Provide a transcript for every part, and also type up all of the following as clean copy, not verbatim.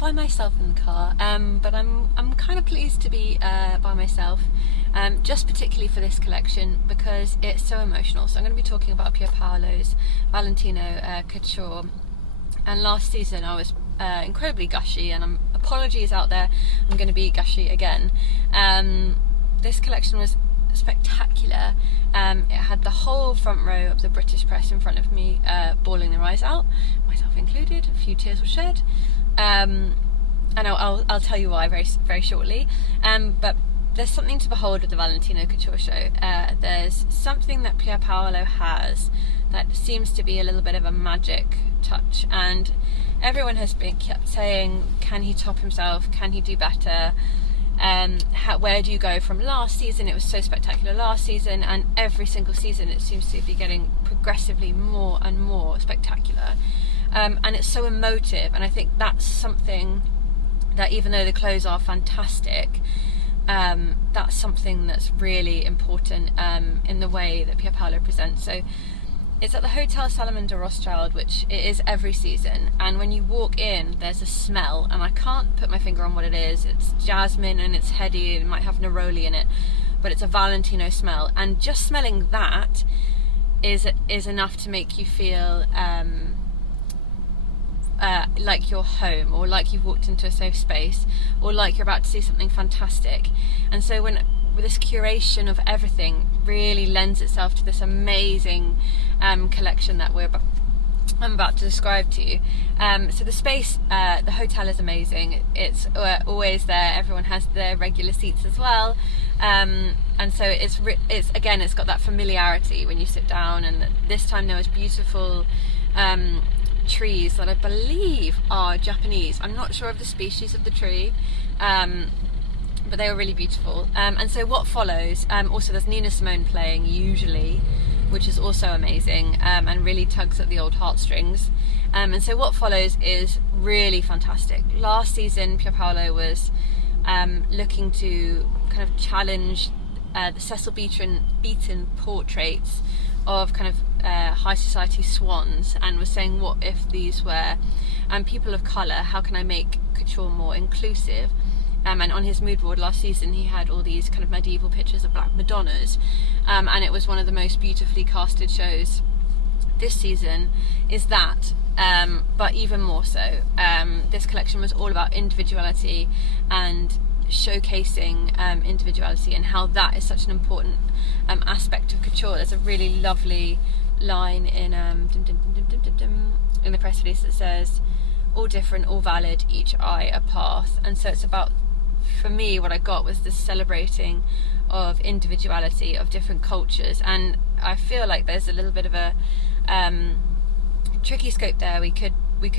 By myself in the car, but I'm kind of pleased to be by myself, just particularly for this collection because it's so emotional. So I'm going to be talking about Pierpaolo's Valentino Couture, and last season I was incredibly gushy, and apologies out there, I'm going to be gushy again. This collection was spectacular. It had the whole front row of the British press in front of me, bawling their eyes out, myself included. A few tears were shed, and I'll tell you why very shortly. But there's something to behold with the Valentino Couture show. There's something that Pierpaolo has that seems to be a little bit of a magic touch, and everyone has kept saying, can he top himself, can he do better, where do you go from last season? It was so spectacular last season, and every single season it seems to be getting progressively more and more spectacular, and it's so emotive. And I think that's something that, even though the clothes are fantastic, that's something that's really important in the way that Pierpaolo presents. So it's at the Hotel Salamander Rothschild, which it is every season, and when you walk in there's a smell, and I can't put my finger on what it is. It's jasmine and it's heady, and it might have neroli in it, but it's a Valentino smell, and just smelling that is enough to make you feel like you're home, or like you've walked into a safe space, or like you're about to see something fantastic. And so with this curation of everything really lends itself to this amazing collection that I'm about to describe to you. So the space, the hotel is amazing. It's always there. Everyone has their regular seats as well, and so it's got that familiarity when you sit down. And this time there was beautiful trees that I believe are Japanese. I'm not sure of the species of the tree, but they were really beautiful. And so what follows, also there's Nina Simone playing usually, which is also amazing, and really tugs at the old heartstrings. And so what follows is really fantastic. Last season Pierpaolo was looking to kind of challenge the Cecil Beaton portraits of kind of high society swans, and was saying, what if these were people of colour? How can I make couture more inclusive? And on his mood board last season he had all these kind of medieval pictures of black Madonnas, and it was one of the most beautifully casted shows this season is that, but even more so. This collection was all about individuality and showcasing individuality, and how that is such an important aspect of couture. There's a really lovely line in the press release that says, all different, all valid, each eye a path. And so it's about, for me, what I got was this celebrating of individuality of different cultures. And I feel like there's a little bit of a tricky scope there. We could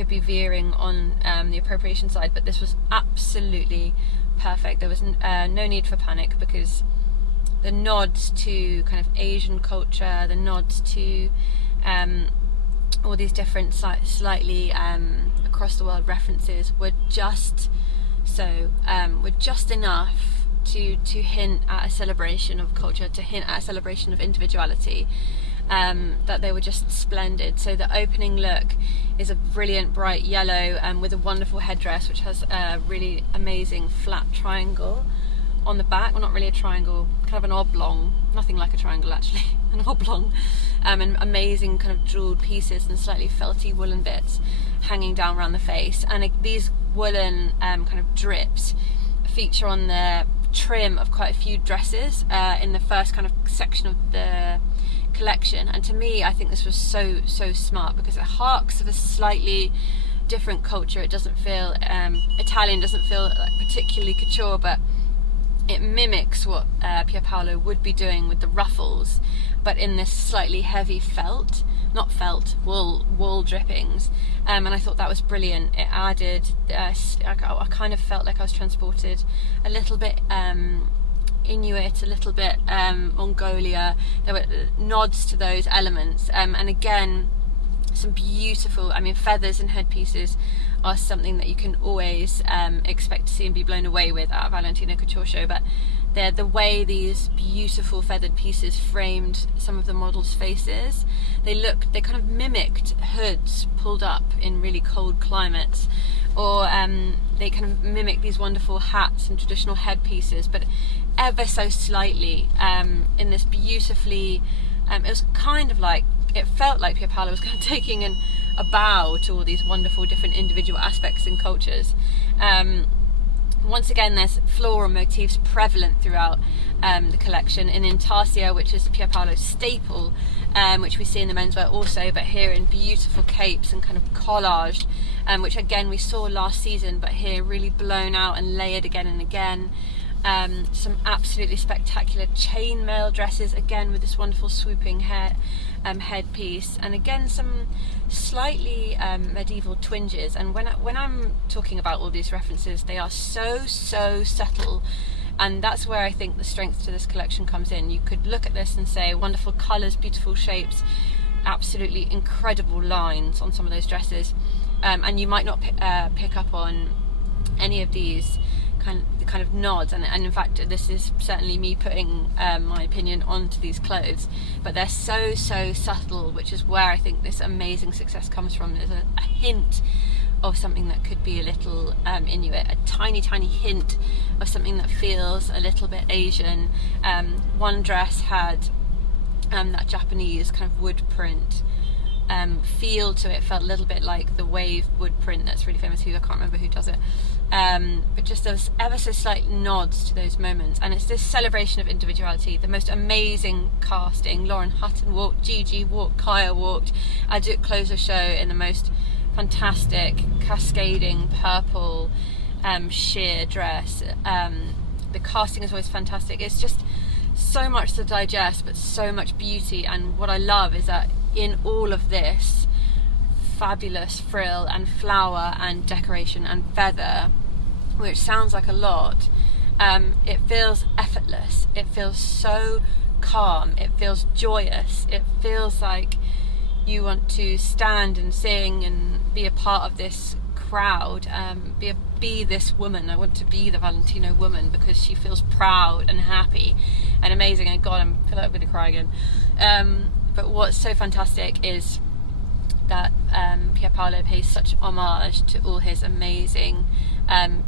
be veering on the appropriation side, but this was absolutely perfect. There was no need for panic, because the nods to kind of Asian culture, the nods to all these different slightly across the world references were just enough to hint at a celebration of culture, to hint at a celebration of individuality, that they were just splendid. So the opening look is a brilliant bright yellow with a wonderful headdress, which has a really amazing flat triangle on the back. Well, not really a triangle, kind of an oblong, nothing like a triangle actually, an oblong, and amazing kind of jeweled pieces and slightly felty woolen bits hanging down around the face. And these woolen kind of drips feature on the trim of quite a few dresses in the first kind of section of the collection. And to me, I think this was so smart, because it harks of a slightly different culture. It doesn't feel Italian, doesn't feel like particularly couture, but it mimics what Pierpaolo would be doing with the ruffles, but in this slightly heavy wool drippings. And I thought that was brilliant. It added, I kind of felt like I was transported a little bit Inuit, a little bit Mongolia. There were nods to those elements, and again, some beautiful, I mean, feathers and headpieces are something that you can always expect to see and be blown away with at a Valentino Couture show, but the way these beautiful feathered pieces framed some of the models' faces, they kind of mimicked hoods pulled up in really cold climates, or they kind of mimic these wonderful hats and traditional headpieces, but ever so slightly, in this beautifully, it was kind of like, it felt like Pierpaolo was kind of taking a bow to all these wonderful different individual aspects and cultures. Once again, there's floral motifs prevalent throughout the collection. In Intarsia, which is Pierpaolo's staple, which we see in the menswear also, but here in beautiful capes and kind of collaged, which again we saw last season, but here really blown out and layered again and again. Some absolutely spectacular chainmail dresses, again with this wonderful swooping headpiece, and again some slightly medieval twinges. And when I'm talking about all these references, they are so subtle, and that's where I think the strength to this collection comes in. You could look at this and say wonderful colours, beautiful shapes, absolutely incredible lines on some of those dresses, and you might not pick up on any of these kind of nods, and in fact this is certainly me putting my opinion onto these clothes, but they're so subtle, which is where I think this amazing success comes from. There's a hint of something that could be a little Inuit, a tiny hint of something that feels a little bit Asian. One dress had that Japanese kind of wood print feel to it, felt a little bit like the wave wood print that's really famous. I can't remember who does it, but just those ever so slight nods to those moments. And it's this celebration of individuality, the most amazing casting. Lauren Hutton walked, Gigi walked, Kaya walked. Aduk closed the show in the most fantastic cascading purple sheer dress. The casting is always fantastic. It's just so much to digest, but so much beauty. And what I love is that in all of this fabulous frill and flower and decoration and feather, which sounds like a lot, it feels effortless, it feels so calm, it feels joyous, it feels like you want to stand and sing and be a part of this crowd, be this woman. I want to be the Valentino woman because she feels proud and happy and amazing. And God, I feel like I'm going to cry again. But what's so fantastic is that Pierpaolo pays such homage to all his amazing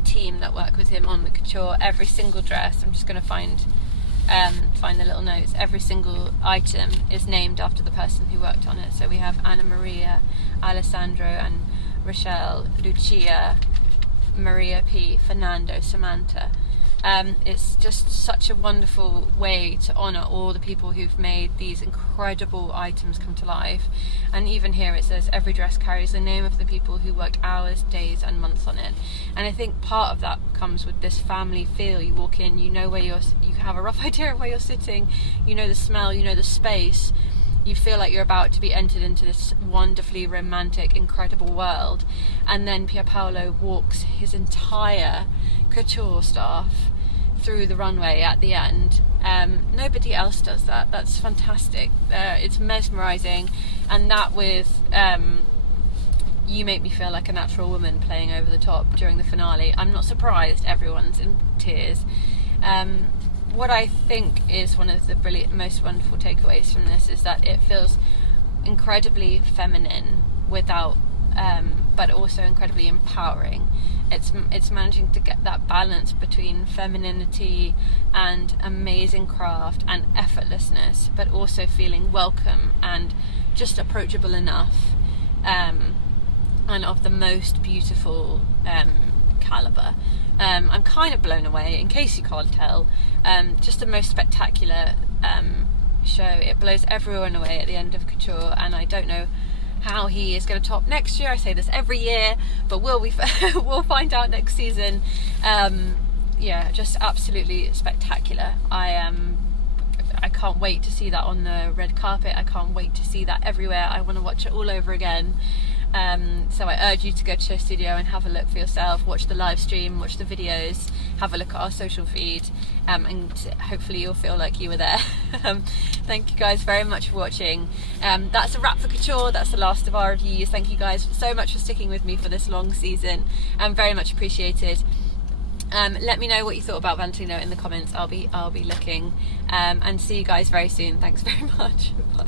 team that work with him on the couture. Every single dress, I'm just going to find the little notes, every single item is named after the person who worked on it. So we have Anna Maria, Alessandro and Rochelle, Lucia, Maria P, Fernando, Samantha. It's just such a wonderful way to honour all the people who've made these incredible items come to life. And even here it says every dress carries the name of the people who worked hours, days and months on it. And I think part of that comes with this family feel. You walk in, you know where you have a rough idea of where you're sitting, you know the smell, you know the space. You feel like you're about to be entered into this wonderfully romantic, incredible world. And then Pierpaolo walks his entire couture staff through the runway at the end. Nobody else does that. That's fantastic. It's mesmerising. And that with You Make Me Feel Like a Natural Woman playing over the top during the finale, I'm not surprised everyone's in tears. What I think is one of the most wonderful takeaways from this is that it feels incredibly feminine without, but also incredibly empowering. It's managing to get that balance between femininity and amazing craft and effortlessness, but also feeling welcome and just approachable enough, and of the most beautiful caliber. I'm kind of blown away, in case you can't tell. Just the most spectacular show. It blows everyone away at the end of Couture, and I don't know how he is going to top next year. I say this every year, but we'll find out next season. Yeah, just absolutely spectacular. I can't wait to see that on the red carpet. I can't wait to see that everywhere. I want to watch it all over again. So I urge you to go to Show Studio and have a look for yourself, watch the live stream, watch the videos, have a look at our social feed, and hopefully you'll feel like you were there. Thank you guys very much for watching. That's a wrap for Couture. That's the last of our reviews. Thank you guys so much for sticking with me for this long season. Very much appreciated. Let me know what you thought about Valentino in the comments. I'll be looking, and see you guys very soon. Thanks very much. Bye.